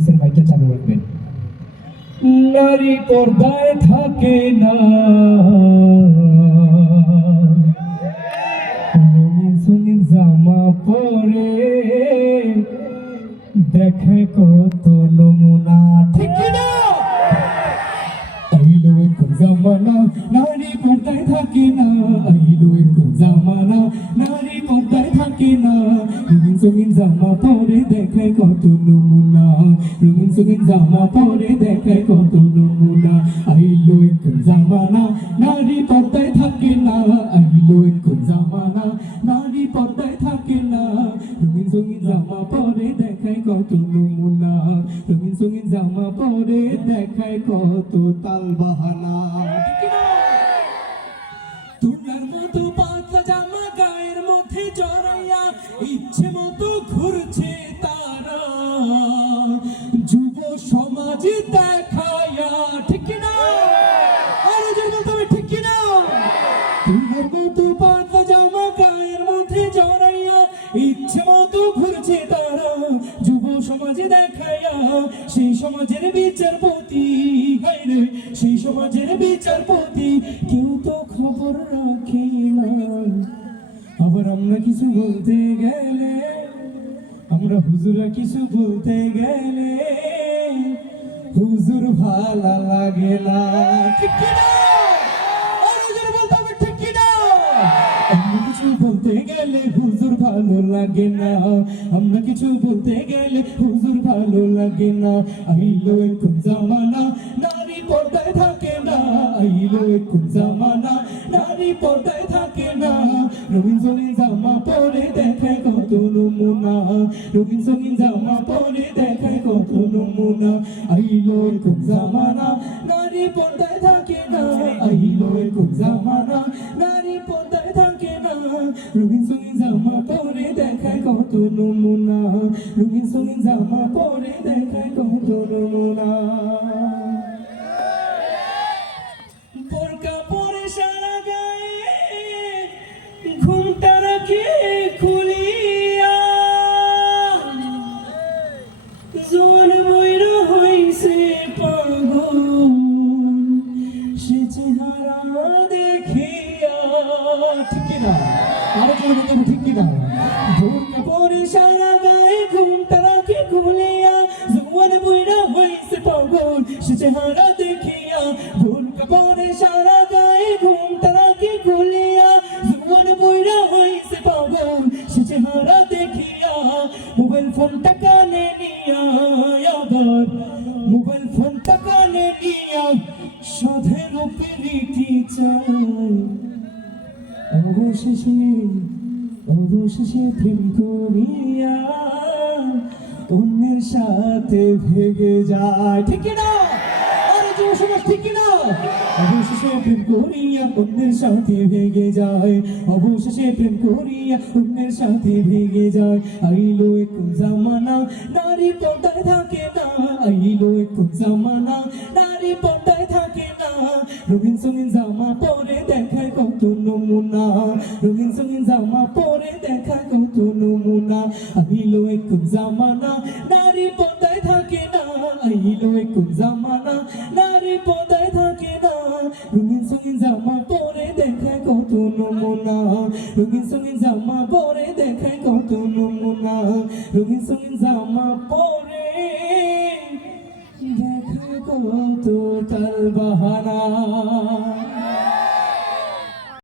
নিচের মাইকটা চালু রাখবেন নারী পর্দায় থাকে না। জামা পরে দেখে কত নমুনা। ঠিক না? আইলো কোন জামানা, নারী পর্দায় থাকে না। আইলো কোন জামানা, নারী পর্দায় থাকে না। সঙ্গীন জামা পরে দেখায় কত নমুনা। রঙিন সঙ্গীন জামা পরে দেখায় কত নমুনা। আইলো কোন জামানা, নারী পর্দায় থাকে না। আইলো কোন জামানা, নারী পর্দায় থাকে না। রঙিন সঙ্গীন জামা পরে দেখায় কত নমুনা। রঙিন সঙ্গীন জামা পরে দেখায় কত তাল বাহানা তুলার মতো সমাজ দেখায়া ঠিক না আরও জোর বলতে হবে ঠিক না তুলার মতো পাতলা জামা গায়ের মধ্যে জড়াইয়া, ইচ্ছে মতো ঘুরছে তারা। যুব সমাজে দেখাইয়া, সেই সমাজের বিচারপতি রে, সেই সমাজের বিচারপতি। কেউ তো খবর রাখে না। আবার আমরা কিছু বলতে গেলে আমরা হুজুরা কিছু বলতে গেলে হুজুর ভালা লাগে না। ঠিক কি বলতে গেলে হুজুর ভালো লাগে না। আমরা কিছু বলতে গেলে হুজুর ভালো লাগে না। আইলো এখন জামানা নারী পর্দায় থাকে না। আইলো এখন জামানা নারী পর্দায় থাকে না। রঙিন জামা পরে রঙিন সঙ্গীন জামা পরে দেখায় কত নমুনা আইলো এখন জামানা নারী পর্দায় থাকে না আইলো এখন জামানা নারী পর্দায় থাকে না রঙিন সঙ্গীন জামা পরে দেখায় কত নমুনা রঙিন সঙ্গীন জামা পরে দেখায় কত নমুনা ঠিক কি না। আরও জোরে বলতে হবে, ঠিক কি না। বোরকা পরে সারা গায়ে ঘুমটা রাখে খুলিয়া। জোয়ান বইর হইছে পাগল সে চেহারা দেখিয়া। বোরকা পরে সারা গায়ে ঘুমটা রাখে খুলিয়া। জোয়ান বইরা হইছে পাগল সে চেহারা দেখিয়া। মোবাইল ফোনটা কানে নিয়া আবার মোবাইল ফোনটা কানে নিয়া সাধের প্রীতি চাই অবশেষে অবশেষে প্রেম করিয়া অন্যের সাথে ভেগে যায়। ঠিক না ঠিক না ভেগে যায়। অবশেষে প্রেম করিয়া অন্যের সাথে ভেগে যায়। আইলো এখন জামানা, নারী পর্দায় থাকে না। আইলো এখন জামানা, নারী পর্দায় থাকে না। রঙিন জামা পরে কত নমুনা? রঙিন সঙ্গীন জামা পরে দেখায় কত নমুনা? আইলো এখন জামানা, নারী পর্দায় থাকে না। আইলো এখন জামানা, নারী পর্দায় থাকে না। রঙিন সঙ্গীন জামা পরে দেখায় কত নমুনা? রঙিন সঙ্গীন জামা পরে দেখায় কত নমুনা? রঙিন সঙ্গীন জামা পরে দেখায় কত তাল বাহানা?